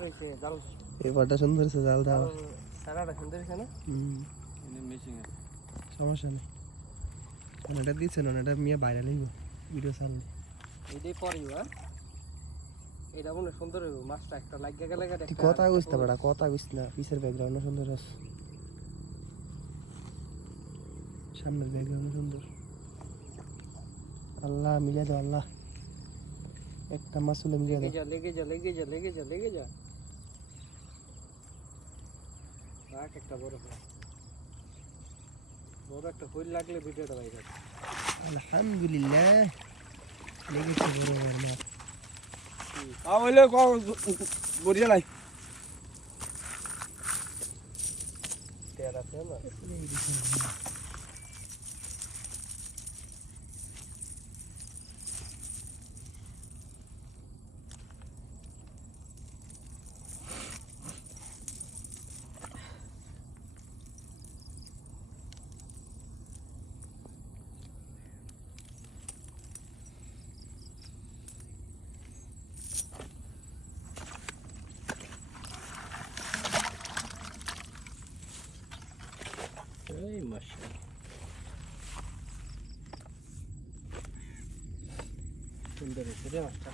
সুন্দর হয়েছে জাল। এই পাটা সুন্দর হয়েছে জাল দাও। সারাটা সুন্দর হয়েছে না? সমস্যা নেই। এটা দিচ্ছে না, এটা মিয়া বাইরে লিখবো ভিডিও চালু। এটাই পরেই হ্যাঁ এটা মনে সুন্দর হইব মাছটা একটা লাগিয়ে গেলে তুই কথা বুঝতে পারা, কথা বুঝ না। পিছের ব্যাকগ্রাউন্ড সুন্দর আছে, সামনের ব্যাকগ্রাউন্ড সুন্দর। আল্লাহ মিলে দাও আল্লাহ, একটা মাসুলে মিলে দাও। লেগে যা লেগে যা লেগে যা লেগে যা রাখ একটা বড় বড় একটা ফুল লাগলে ভিডিওটা বাইরে। আলহামদুলিল্লাহ লেগেছে বড় বড় মাছ। তাহলে বড়িয়া লাই তেরা তেরা এই মাশাআল্লাহ সুন্দর হয়েছে রে মাছটা।